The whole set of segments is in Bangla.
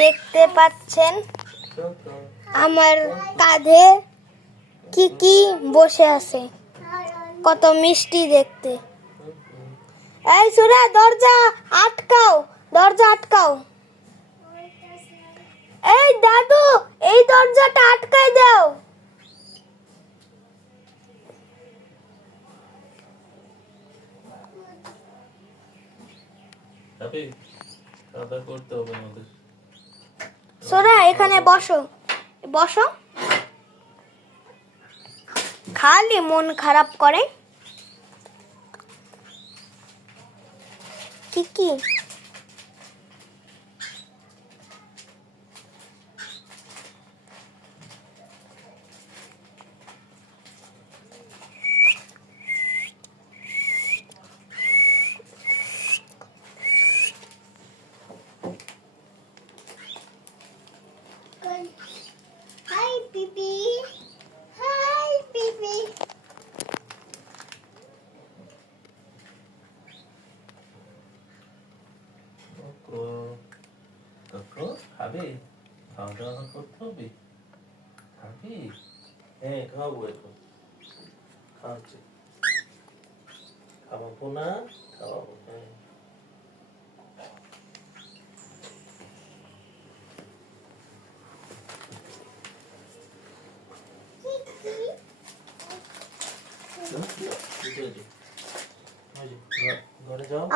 দেখতে পাচ্ছেন আমার কাঁধে কি কি বসে আছে, কত মিষ্টি দেখতে। এই সুরা, দরজা আটকাও, দরজা আটকাও। এই দাদু, এই দরজাটা আটকাই দাও। সোরা, এখানে বসো, বসো। খালি মন খারাপ করে। কি কি হাই পিপি, হাই পিপি। খাবে, খাওয়া দাওয়া করতে হবে, খাবি? হ্যাঁ খাওয়াবো, এখন খাওয়াচ্ছি, খাওয়াবো না, খাওয়াবো। হ্যাঁ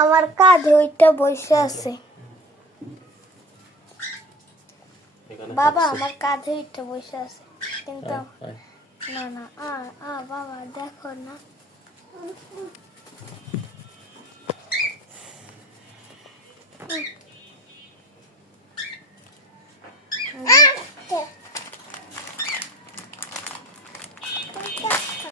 আমার কাঁধে ওইটা বসে আছে। বাবা, আমার কাঁধে ওইটা বসে আছে, কিন্তু না না, বাবা দেখো না।